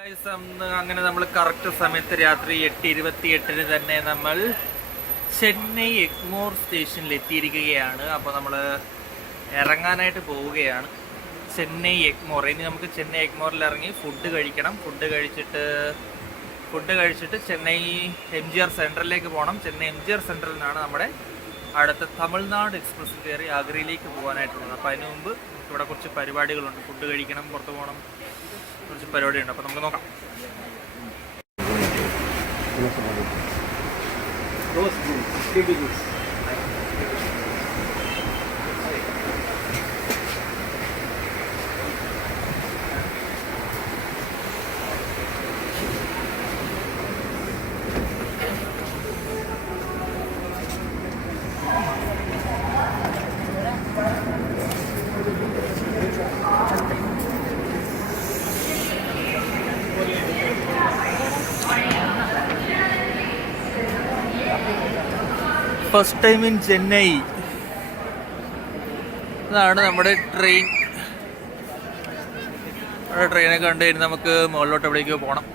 അങ്ങനെ നമ്മൾ കറക്റ്റ് സമയത്ത് രാത്രി എട്ട് ഇരുപത്തി എട്ടിന് തന്നെ നമ്മൾ ചെന്നൈ എഗ്മോർ സ്റ്റേഷനിൽ എത്തിയിരിക്കുകയാണ്. അപ്പോൾ നമ്മൾ ഇറങ്ങാനായിട്ട് പോവുകയാണ്. ചെന്നൈ എഗ്മോർ. ഇനി നമുക്ക് ചെന്നൈ എഗ്മോറിൽ ഇറങ്ങി ഫുഡ് കഴിക്കണം. ഫുഡ് കഴിച്ചിട്ട് ഫുഡ് കഴിച്ചിട്ട് ചെന്നൈ എം ജി ആർ സെൻട്രലിലേക്ക് പോകണം. ചെന്നൈ എം ജി ആർ സെൻട്രലിൽ നിന്നാണ് നമ്മുടെ അടുത്ത തമിഴ്നാട് എക്സ്പ്രസ് കയറി ആഗ്രയിലേക്ക് പോകാനായിട്ടുള്ളത്. അപ്പോൾ അതിന് മുമ്പ് ഇവിടെ കുറച്ച് പരിപാടികളുണ്ട്. ഫുഡ് കഴിക്കണം പുറത്ത് പോകണം. കുറച്ച് പരിപാടിയുണ്ട്. അപ്പോൾ നമുക്ക് നോക്കാം. ഫസ്റ്റ് ടൈം ഇൻ ചെന്നൈ ഇതാണ് നമ്മുടെ ട്രെയിൻ നമ്മുടെ ട്രെയിനൊക്കെ കണ്ടു കഴിഞ്ഞ് നമുക്ക് മുകളിലോട്ട് എവിടേക്കോ പോകണം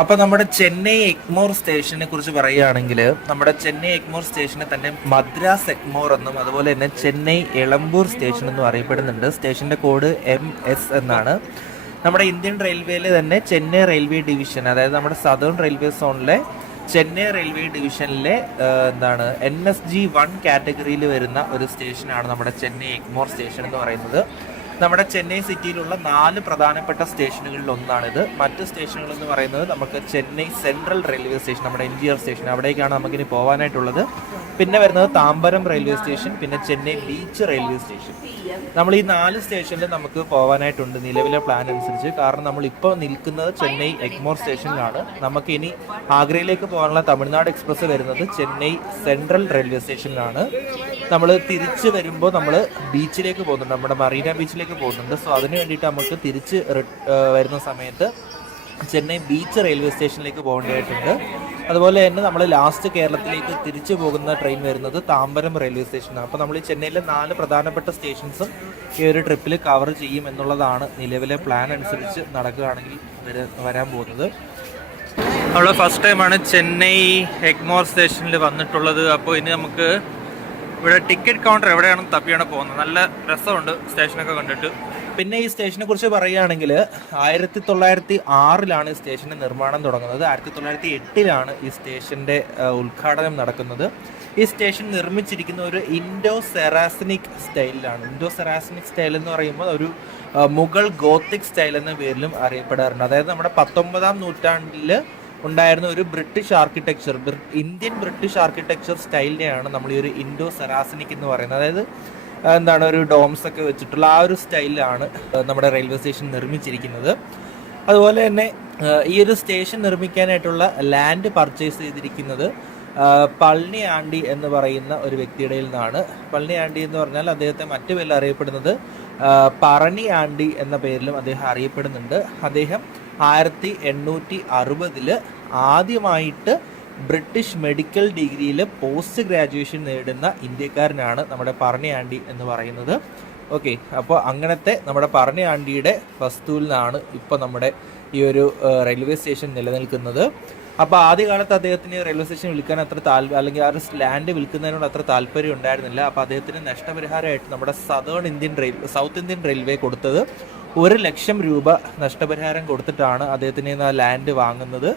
അപ്പോൾ നമ്മുടെ ചെന്നൈ എഗ്മോർ സ്റ്റേഷനെ കുറിച്ച് പറയുകയാണെങ്കിൽ നമ്മുടെ ചെന്നൈ എഗ്മോർ സ്റ്റേഷനെ തന്നെ മദ്രാസ് എഗ്മോർ എന്നും അതുപോലെ തന്നെ ചെന്നൈ എളമ്പൂർ സ്റ്റേഷൻ എന്നും അറിയപ്പെടുന്നുണ്ട്. സ്റ്റേഷന്റെ കോഡ് എം എസ് എന്നാണ്. നമ്മുടെ ഇന്ത്യൻ റെയിൽവേയിൽ തന്നെ ചെന്നൈ റെയിൽവേ ഡിവിഷൻ അതായത് നമ്മുടെ സദേൺ റെയിൽവേ സോണിലെ ചെന്നൈ റെയിൽവേ ഡിവിഷനിലെ എന്താണ് എൻ എസ് ജി വൺ കാറ്റഗറിയിൽ വരുന്ന ഒരു സ്റ്റേഷനാണ് നമ്മുടെ ചെന്നൈ എഗ്മോർ സ്റ്റേഷൻ എന്ന് പറയുന്നത്. നമ്മുടെ ചെന്നൈ സിറ്റിയിലുള്ള നാല് പ്രധാനപ്പെട്ട സ്റ്റേഷനുകളിൽ ഒന്നാണിത്. മറ്റ് സ്റ്റേഷനുകൾ എന്ന് പറയുന്നത് നമുക്ക് ചെന്നൈ സെൻട്രൽ റെയിൽവേ സ്റ്റേഷൻ നമ്മുടെ എൻ ജി ആർ സ്റ്റേഷൻ അവിടേക്കാണ് നമുക്കിനി പോകാനായിട്ടുള്ളത് പിന്നെ വരുന്നത് താമ്പരം റെയിൽവേ സ്റ്റേഷൻ പിന്നെ ചെന്നൈ ബീച്ച് റെയിൽവേ സ്റ്റേഷൻ നമ്മൾ ഈ നാല് സ്റ്റേഷനിൽ നമുക്ക് പോകാനായിട്ടുണ്ട് നിലവിലെ പ്ലാൻ അനുസരിച്ച്. കാരണം നമ്മൾ ഇപ്പോൾ നിൽക്കുന്നത് ചെന്നൈ എഗ്മോർ സ്റ്റേഷനിലാണ് നമുക്ക് ഇനി ആഗ്രയിലേക്ക് പോകാനുള്ള തമിഴ്നാട് എക്സ്പ്രസ് വരുന്നത് ചെന്നൈ സെൻട്രൽ റെയിൽവേ സ്റ്റേഷനിലാണ് നമ്മൾ തിരിച്ച് വരുമ്പോൾ നമ്മൾ ബീച്ചിലേക്ക് പോകുന്നുണ്ട്. നമ്മുടെ മറീന ബീച്ചിലേക്ക് പോകുന്നുണ്ട്. സോ അതിന് വേണ്ടിയിട്ട് നമുക്ക് തിരിച്ച് വരുന്ന സമയത്ത് ചെന്നൈ ബീച്ച് റെയിൽവേ സ്റ്റേഷനിലേക്ക് പോകേണ്ടതായിട്ടുണ്ട്. അതുപോലെ തന്നെ നമ്മൾ ലാസ്റ്റ് കേരളത്തിലേക്ക് തിരിച്ചു പോകുന്ന ട്രെയിൻ വരുന്നത് താമ്പരം റെയിൽവേ സ്റ്റേഷനാണ്. അപ്പോൾ നമ്മൾ ചെന്നൈയിലെ നാല് പ്രധാനപ്പെട്ട സ്റ്റേഷൻസും ഈ ഒരു ട്രിപ്പിൽ കവർ ചെയ്യും എന്നുള്ളതാണ് നിലവിലെ പ്ലാൻ അനുസരിച്ച് നടക്കുകയാണെങ്കിൽ വരാൻ പോകുന്നത്. നമ്മൾ ഫസ്റ്റ് ടൈമാണ് ചെന്നൈ എഗ്മോർ സ്റ്റേഷനിൽ വന്നിട്ടുള്ളത്. അപ്പോൾ ഇനി നമുക്ക് ഇവിടെ ടിക്കറ്റ് കൗണ്ടർ എവിടെയാണെന്ന് തപ്പിയാണ് പോകുന്നത്. നല്ല രസമുണ്ട് സ്റ്റേഷനൊക്കെ കണ്ടിട്ട്. പിന്നെ ഈ സ്റ്റേഷനെ കുറിച്ച് പറയുകയാണെങ്കിൽ ആയിരത്തി തൊള്ളായിരത്തി ആറിലാണ് ഈ സ്റ്റേഷന്റെ നിർമ്മാണം തുടങ്ങുന്നത്. ആയിരത്തി തൊള്ളായിരത്തി എട്ടിലാണ് ഈ സ്റ്റേഷന്റെ ഉദ്ഘാടനം നടക്കുന്നത്. ഈ സ്റ്റേഷൻ നിർമ്മിച്ചിരിക്കുന്ന ഒരു ഇൻഡോ സെറാസിനിക് സ്റ്റൈലിലാണ്. ഇൻഡോ സെറാസിനിക് സ്റ്റൈൽ എന്ന് പറയുമ്പോൾ ഒരു മുഗൾ ഗോത്തിക് സ്റ്റൈൽ എന്ന പേരിലും അറിയപ്പെടാറുണ്ട്. അതായത് നമ്മുടെ പത്തൊമ്പതാം നൂറ്റാണ്ടിൽ ഉണ്ടായിരുന്ന ഒരു British architecture Indian British architecture സ്റ്റൈലിനെയാണ് നമ്മൾ ഈ ഒരു ഇൻഡോ സെറാസിനിക് എന്ന് പറയുന്നത്. അതായത് എന്താണ് ഒരു ഡോംസ് ഒക്കെ വെച്ചിട്ടുള്ള ആ ഒരു സ്റ്റൈലിലാണ് നമ്മുടെ റെയിൽവേ സ്റ്റേഷൻ നിർമ്മിച്ചിരിക്കുന്നത്. അതുപോലെ തന്നെ ഈ ഒരു സ്റ്റേഷൻ നിർമ്മിക്കാനായിട്ടുള്ള ലാൻഡ് പർച്ചേസ് ചെയ്തിരിക്കുന്നത് പളനി ആണ്ടി എന്ന് പറയുന്ന ഒരു വ്യക്തിയുടെ നിന്നാണ് പളനി ആണ്ടി എന്ന് പറഞ്ഞാൽ അദ്ദേഹത്തെ മറ്റു പേരിൽ അറിയപ്പെടുന്നത് പറണി ആണ്ടി എന്ന പേരിലും അദ്ദേഹം അറിയപ്പെടുന്നുണ്ട്. അദ്ദേഹം ആയിരത്തി എണ്ണൂറ്റി അറുപതിൽ ആദ്യമായിട്ട് ബ്രിട്ടീഷ് മെഡിക്കൽ ഡിഗ്രിയിൽ പോസ്റ്റ് ഗ്രാജുവേഷൻ നേടുന്ന ഇന്ത്യക്കാരനാണ് നമ്മുടെ ആണ്ടി എന്ന് പറയുന്നത്. ഓക്കെ അപ്പോൾ അങ്ങനത്തെ നമ്മുടെ ആണ്ടിയുടെ വസ്തുവിൽ നിന്നാണ് ഇപ്പോൾ നമ്മുടെ ഈ ഒരു റെയിൽവേ സ്റ്റേഷൻ നിലനിൽക്കുന്നത്. അപ്പോൾ ആദ്യകാലത്ത് അദ്ദേഹത്തിന് റെയിൽവേ സ്റ്റേഷൻ വിൽക്കാൻ അത്ര താല്പര്യം അല്ലെങ്കിൽ ആ ഒരു ലാൻഡ് വിൽക്കുന്നതിനോട് അത്ര താല്പര്യം ഉണ്ടായിരുന്നില്ല. അപ്പോൾ അദ്ദേഹത്തിന് നഷ്ടപരിഹാരമായിട്ട് നമ്മുടെ southern Indian rail south Indian railway കൊടുത്തത് ഒരു ലക്ഷം രൂപ നഷ്ടപരിഹാരം കൊടുത്തിട്ടാണ് അദ്ദേഹത്തിന് ലാൻഡ് വാങ്ങുന്നത്.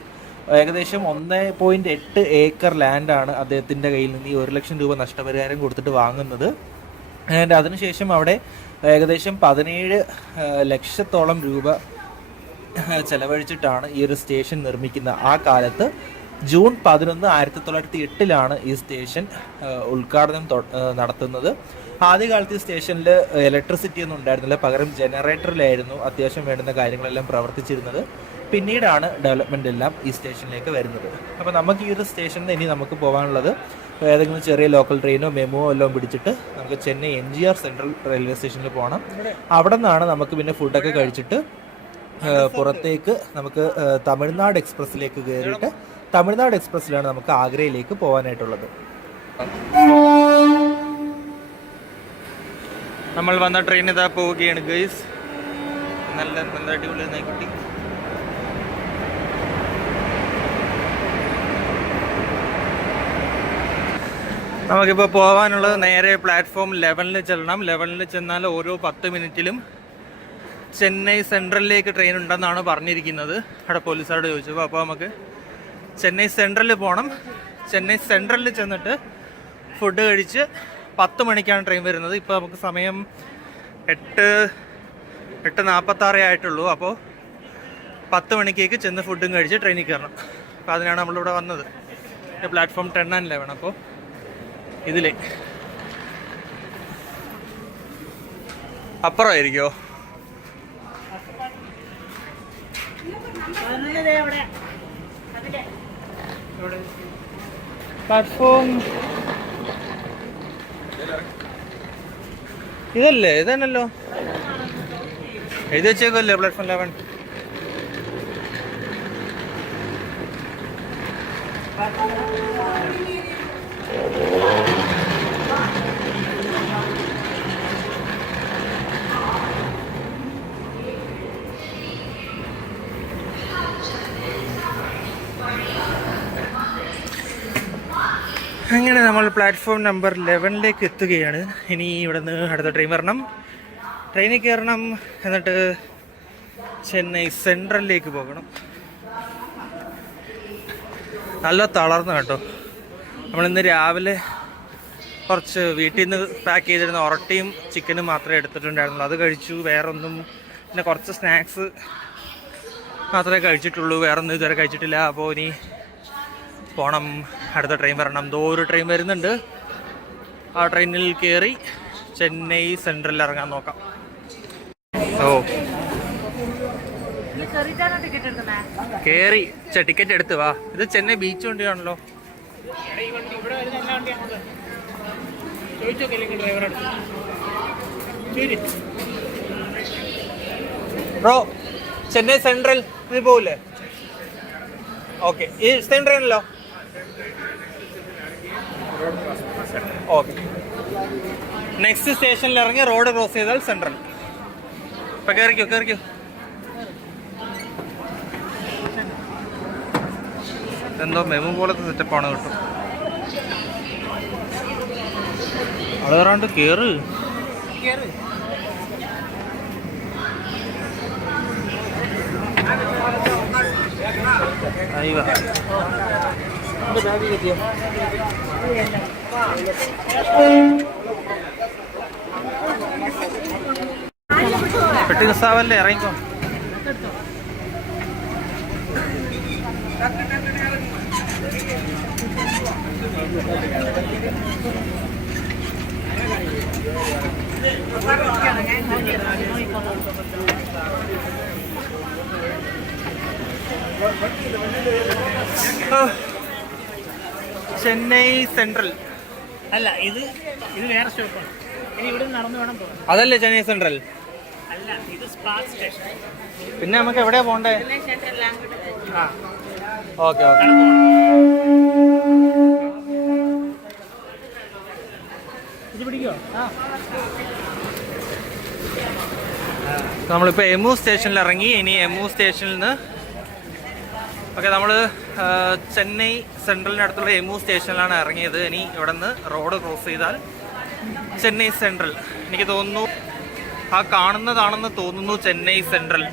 ഏകദേശം ഒന്ന് പോയിന്റ് എട്ട് ഏക്കർ ലാൻഡാണ് അദ്ദേഹത്തിന്റെ കയ്യിൽ നിന്ന് ഈ ഒരു ലക്ഷം രൂപ നഷ്ടപരിഹാരം കൊടുത്തിട്ട് വാങ്ങുന്നത്. ആൻഡ് അതിനുശേഷം അവിടെ ഏകദേശം പതിനേഴ് ലക്ഷത്തോളം രൂപ ചെലവഴിച്ചിട്ടാണ് ഈ ഒരു സ്റ്റേഷൻ നിർമ്മിക്കുന്നത് ആ കാലത്ത് ജൂൺ പതിനൊന്ന് ആയിരത്തി തൊള്ളായിരത്തി എട്ടിലാണ് ഈ സ്റ്റേഷൻ ഉദ്ഘാടനം നടത്തുന്നത്. ആദ്യകാലത്ത് ഈ സ്റ്റേഷനിൽ ഇലക്ട്രിസിറ്റി ഒന്നും ഉണ്ടായിരുന്നില്ല. പകരം ജനറേറ്ററിലായിരുന്നു അത്യാവശ്യം വേണ്ടുന്ന കാര്യങ്ങളെല്ലാം പ്രവർത്തിച്ചിരുന്നത്. പിന്നീടാണ് ഡെവലപ്മെന്റ് എല്ലാം ഈ സ്റ്റേഷനിലേക്ക് വരുന്നത്. അപ്പോൾ നമുക്ക് ഈ ഒരു സ്റ്റേഷനിൽ ഇനി നമുക്ക് പോകാനുള്ളത് ഏതെങ്കിലും ചെറിയ ലോക്കൽ ട്രെയിനോ മെമോ എല്ലാം പിടിച്ചിട്ട് നമുക്ക് Chennai N G R central railway സ്റ്റേഷനിൽ പോകണം അവിടെ നിന്നാണ് നമുക്ക് പിന്നെ ഫുഡൊക്കെ കഴിച്ചിട്ട് പുറത്തേക്ക് നമുക്ക് തമിഴ്നാട് എക്സ്പ്രസ്സിലേക്ക് കയറിയിട്ട് തമിഴ്നാട് എക്സ്പ്രസ്സിലാണ് നമുക്ക് ആഗ്രയിലേക്ക് പോകാനായിട്ടുള്ളത് നമ്മൾ വന്ന ട്രെയിൻ ഇതാ പോവുകയാണ് ഗൈസ് നല്ല നല്ല അടിപൊളി നായ്ക്കുട്ടി നമുക്കിപ്പോൾ പോകാനുള്ളത് നേരെ പ്ലാറ്റ്ഫോം ലെവനിൽ ചെല്ലണം. ലെവനിൽ ചെന്നാൽ ഓരോ പത്ത് മിനിറ്റിലും ചെന്നൈ സെൻട്രലിലേക്ക് ട്രെയിൻ ഉണ്ടെന്നാണ് പറഞ്ഞിരിക്കുന്നത്. അവിടെ പോലീസുകാരോട് ചോദിച്ചപ്പോൾ അപ്പോൾ നമുക്ക് ചെന്നൈ സെൻട്രലിൽ പോകണം ചെന്നൈ സെൻട്രലിൽ ചെന്നിട്ട് ഫുഡ് കഴിച്ച് പത്ത് മണിക്കാണ് ട്രെയിൻ വരുന്നത്. ഇപ്പോൾ നമുക്ക് സമയം എട്ട് എട്ട് നാൽപ്പത്താറേ ആയിട്ടുള്ളൂ. അപ്പോൾ പത്ത് മണിക്കേക്ക് ചെന്ന് ഫുഡും കഴിച്ച് ട്രെയിനിൽ കയറണം. അപ്പോൾ അതിനാണ് നമ്മളിവിടെ വന്നത്. പ്ലാറ്റ്ഫോം ടെൻ ആൻഡ് ലെവൻ അപ്പോൾ ഇതിലേ. അപ്പുറമായിരിക്കോ? പ്ലാറ്റ്ഫോം ഇതല്ലേ? ഇതന്നല്ലോ എഴുതി വെച്ചേക്കല്ലേ പ്ലാറ്റ്ഫോം ലെവൻ അങ്ങനെ നമ്മൾ പ്ലാറ്റ്ഫോം നമ്പർ ലെവനിലേക്ക് എത്തുകയാണ്. ഇനി ഇവിടെ നിന്ന് അടുത്ത ട്രെയിൻ വരണം. ട്രെയിനിൽ കയറണം എന്നിട്ട് ചെന്നൈ സെൻട്രലിലേക്ക് പോകണം. നല്ല തളർന്നു കേട്ടോ. നമ്മളിന്ന് രാവിലെ കുറച്ച് വീട്ടിൽ നിന്ന് പാക്ക് ചെയ്തിരുന്ന ഒറട്ടിയും ചിക്കനും മാത്രമേ എടുത്തിട്ടുണ്ടായിരുന്നുള്ളൂ. അത് കഴിച്ചു വേറൊന്നും പിന്നെ കുറച്ച് സ്നാക്സ് മാത്രമേ കഴിച്ചിട്ടുള്ളൂ. വേറൊന്നും ഇതുവരെ കഴിച്ചിട്ടില്ല. അപ്പോൾ ഇനി പോണം. അടുത്ത ട്രെയിൻ വരണം. എന്തോ ഒരു ട്രെയിൻ വരുന്നുണ്ട്. ആ ട്രെയിനിൽ കയറി ചെന്നൈ സെൻട്രലിൽ ഇറങ്ങാൻ നോക്കാം. ഓ. കയറി ടിക്കറ്റ് എടുത്ത് വാ. ഇത് ചെന്നൈ ബീച്ച് വണ്ടിയാണല്ലോ. ബ്രോ ചെന്നൈ സെൻട്രൽ ഇത് പോവില്ലേ ഓക്കെ ഈ സെയിം ട്രെയിനല്ലോ ഓക്കെ. നെക്സ്റ്റ് സ്റ്റേഷനിൽ ഇറങ്ങി റോഡ് ക്രോസ് ചെയ്താൽ സെൻട്രൽ ഇപ്പൊ കയറിക്കോ കയറിക്കോ എന്തോ മെമു പോലത്തെ സെറ്റപ്പാണ് കേട്ടോ. അവിടെ കയറാണ്ട് കേറ്. അയ്യോ പെട്ടി നിസ്സാവല്ലേ ഇറങ്ങിക്കോ. ഓ, ചെന്നൈ സെൻട്രൽ. അല്ല ഇത് ഇത് വേറെ സ്റ്റോപ്പാണ്. ഇനി ഇവിടെ നടന്നു വേണം പോകാൻ. അതല്ലേ ചെന്നൈ സെൻട്രൽ? അല്ല ഇത് സ്പാർക്ക് സ്റ്റേഷൻ. പിന്നെ നമുക്ക് എവിടെയാ പോണ്ടേ ആ. Okay okay. ഇത് പിടിക്കോ? ആ. നമ്മളിപ്പോൾ എമു സ്റ്റേഷനിൽ ഇറങ്ങി ഇനി എമു സ്റ്റേഷനിൽ നിന്ന് ഓക്കെ നമ്മൾ ചെന്നൈ സെൻട്രലിനടുത്തുള്ള എമു സ്റ്റേഷനിലാണ് ഇറങ്ങിയത്. ഇനി ഇവിടെ നിന്ന് റോഡ് ക്രോസ് ചെയ്താൽ ചെന്നൈ സെൻട്രൽ. എനിക്ക് തോന്നുന്നു ആ കാണുന്നതാണെന്ന് തോന്നുന്നു ചെന്നൈ സെൻട്രൽ.